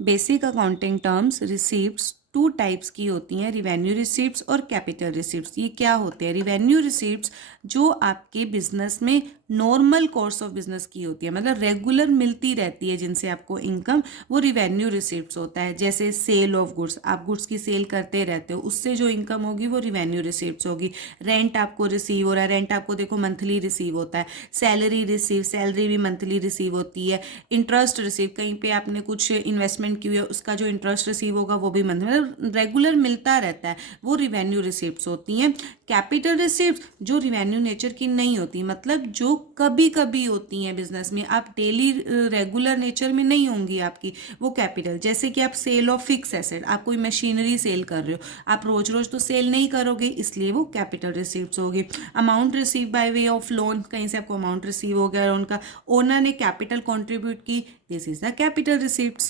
Basic accounting terms receipts two types की होती हैं, रिवेन्यू रिसीप्ट्स और कैपिटल रिसीप्ट्स। ये क्या होते हैं? रिवेन्यू रिसीप्ट्स जो आपके बिजनेस में नॉर्मल कोर्स ऑफ बिजनेस की होती है, मतलब रेगुलर मिलती रहती है जिनसे आपको इनकम, वो रिवेन्यू रिसीप्ट्स होता है। जैसे सेल ऑफ गुड्स, आप गुड्स की सेल करते रहते हो, उससे जो इनकम होगी वो रिवेन्यू रिसीप्ट्स होगी। रेंट आपको रिसीव हो रहा है, रेंट आपको देखो मंथली रिसीव होता है। सैलरी रिसीव, सैलरी भी मंथली रिसीव होती है। इंटरेस्ट रिसीव, कहीं पे आपने कुछ इन्वेस्टमेंट की हुई है उसका जो इंटरेस्ट रिसीव होगा वो भी मंथली, मतलब रेगुलर मिलता रहता है, वो रिवेन्यू रिसीप्ट्स होती हैं। कैपिटल रिसीप्ट जो रिवेन्यू नेचर की नहीं होती, मतलब जो कभी कभी होती हैं बिजनेस में, आप डेली रेगुलर नेचर में नहीं होंगी आपकी, वो कैपिटल। जैसे कि आप सेल ऑफ फिक्स एसेट, आप कोई मशीनरी सेल कर रहे हो, आप रोज रोज तो सेल नहीं करोगे, इसलिए वो कैपिटल रिसीप्ट्स होगी। Amount receive by way of loan, कहीं से आपको अमाउंट रिसीव हो गया, उनका ओनर ने कैपिटल कंट्रीब्यूट की, this is the capital receipts.